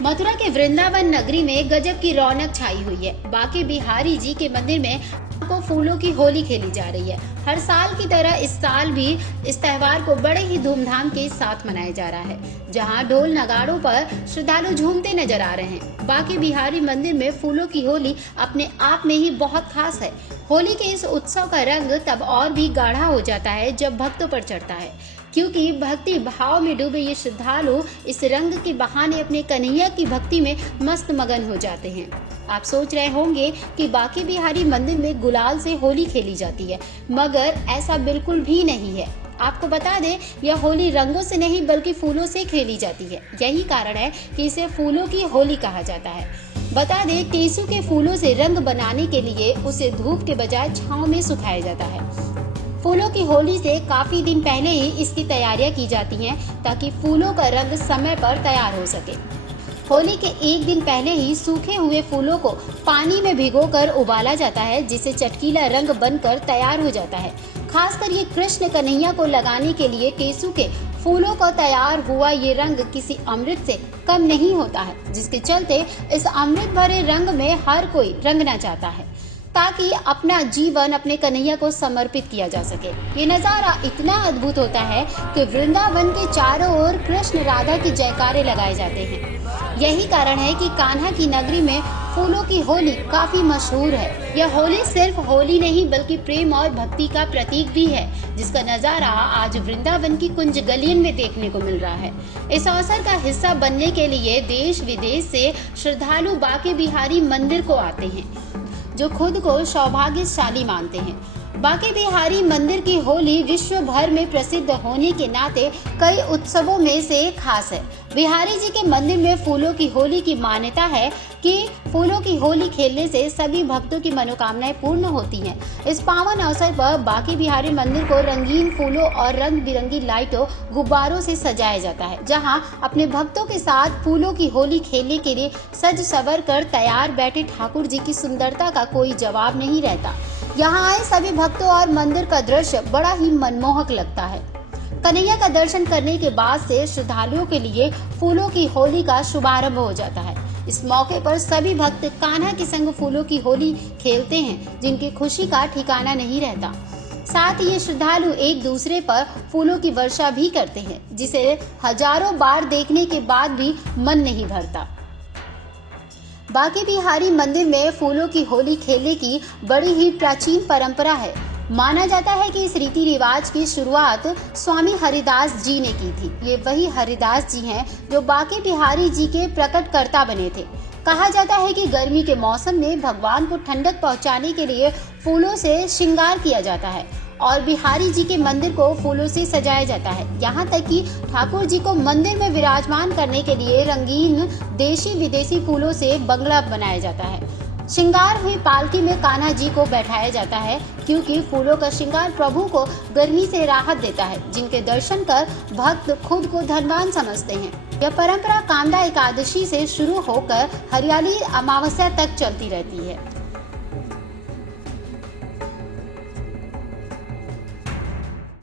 मथुरा के वृंदावन नगरी में गजब की रौनक छाई हुई है। बांके बिहारी जी के मंदिर में को फूलों की होली खेली जा रही है। हर साल की तरह इस साल भी इस त्योहार को बड़े ही धूमधाम के साथ मनाया जा रहा है, जहां ढोल नगाड़ों पर श्रद्धालु झूमते नजर आ रहे हैं। बांके बिहारी मंदिर में फूलों की होली अपने आप में ही बहुत खास है। होली के इस उत्सव का रंग तब और भी गाढ़ा हो जाता है जब भक्तों पर चढ़ता है, क्योंकि भक्ति भाव में डूबे ये श्रद्धालु इस रंग के बहाने अपने कन्हैया की भक्ति में मस्त मगन हो जाते हैं। आप सोच रहे होंगे कि बांके बिहारी मंदिर में गुलाल से होली खेली जाती है, मगर ऐसा बिल्कुल भी नहीं है। आपको बता दें, यह होली रंगों से नहीं बल्कि फूलों से खेली जाती है। यही कारण है कि इसे फूलों की होली कहा जाता है। बता दें, टेसू के फूलों से रंग बनाने के लिए उसे धूप के बजाय छांव में सुखाया जाता है। फूलों की होली से काफी दिन पहले ही इसकी तैयारियां की जाती हैं, ताकि फूलों का रंग समय पर तैयार हो सके। होली के एक दिन पहले ही सूखे हुए फूलों को पानी में भिगोकर उबाला जाता है, जिससे चटकीला रंग बनकर तैयार हो जाता है। खासकर ये कृष्ण कन्हैया को लगाने के लिए टेसू के फूलों का तैयार हुआ ये रंग किसी अमृत से कम नहीं होता है, जिसके चलते इस अमृत भरे रंग में हर कोई रंगना चाहता है, ताकि अपना जीवन अपने कन्हैया को समर्पित किया जा सके। ये नज़ारा इतना अद्भुत होता है कि वृंदावन के चारों ओर कृष्ण राधा की जयकारे लगाए जाते हैं। यही कारण है कि कान्हा की नगरी में फूलों की होली काफी मशहूर है। यह होली सिर्फ होली नहीं बल्कि प्रेम और भक्ति का प्रतीक भी है, जिसका नज़ारा आज वृंदावन की कुंज गलियन में देखने को मिल रहा है। इस अवसर का हिस्सा बनने के लिए देश विदेश से श्रद्धालु बांके बिहारी मंदिर को आते हैं, जो खुद को सौभाग्यशाली मानते हैं। बांके बिहारी मंदिर की होली विश्व भर में प्रसिद्ध होने के नाते कई उत्सवों में से एक खास है। बिहारी जी के मंदिर में फूलों की होली की मान्यता है कि फूलों की होली खेलने से सभी भक्तों की मनोकामनाएं पूर्ण होती हैं। इस पावन अवसर पर बांके बिहारी मंदिर को रंगीन फूलों और रंग बिरंगी लाइटों गुब्बारों से सजाया जाता है, जहां अपने भक्तों के साथ फूलों की होली खेलने के लिए सज सवर कर तैयार बैठे ठाकुर जी की सुंदरता का कोई जवाब नहीं रहता। यहाँ आए सभी भक्तों और मंदिर का दृश्य बड़ा ही मनमोहक लगता है। कन्हैया का दर्शन करने के बाद से श्रद्धालुओं के लिए फूलों की होली का शुभारंभ हो जाता है। इस मौके पर सभी भक्त कान्हा के संग फूलों की होली खेलते हैं, जिनकी खुशी का ठिकाना नहीं रहता। साथ ही ये श्रद्धालु एक दूसरे पर फूलों की वर्षा भी करते हैं, जिसे हजारों बार देखने के बाद भी मन नहीं भरता। बांके बिहारी मंदिर में फूलों की होली खेलने की बड़ी ही प्राचीन परंपरा है। माना जाता है कि इस रीति रिवाज की शुरुआत स्वामी हरिदास जी ने की थी। ये वही हरिदास जी हैं जो बांके बिहारी जी के प्रकटकर्ता बने थे। कहा जाता है कि गर्मी के मौसम में भगवान को ठंडक पहुंचाने के लिए फूलों से श्रृंगार किया जाता है और बिहारी जी के मंदिर को फूलों से सजाया जाता है। यहाँ तक कि ठाकुर जी को मंदिर में विराजमान करने के लिए रंगीन देशी विदेशी फूलों से बंगला बनाया जाता है। श्रृंगार हुई पालकी में कान्हा जी को बैठाया जाता है, क्योंकि फूलों का श्रृंगार प्रभु को गर्मी से राहत देता है, जिनके दर्शन कर भक्त खुद को धनवान समझते हैं। यह परंपरा कांदा एकादशी से शुरू होकर हरियाली अमावस्या तक चलती रहती है।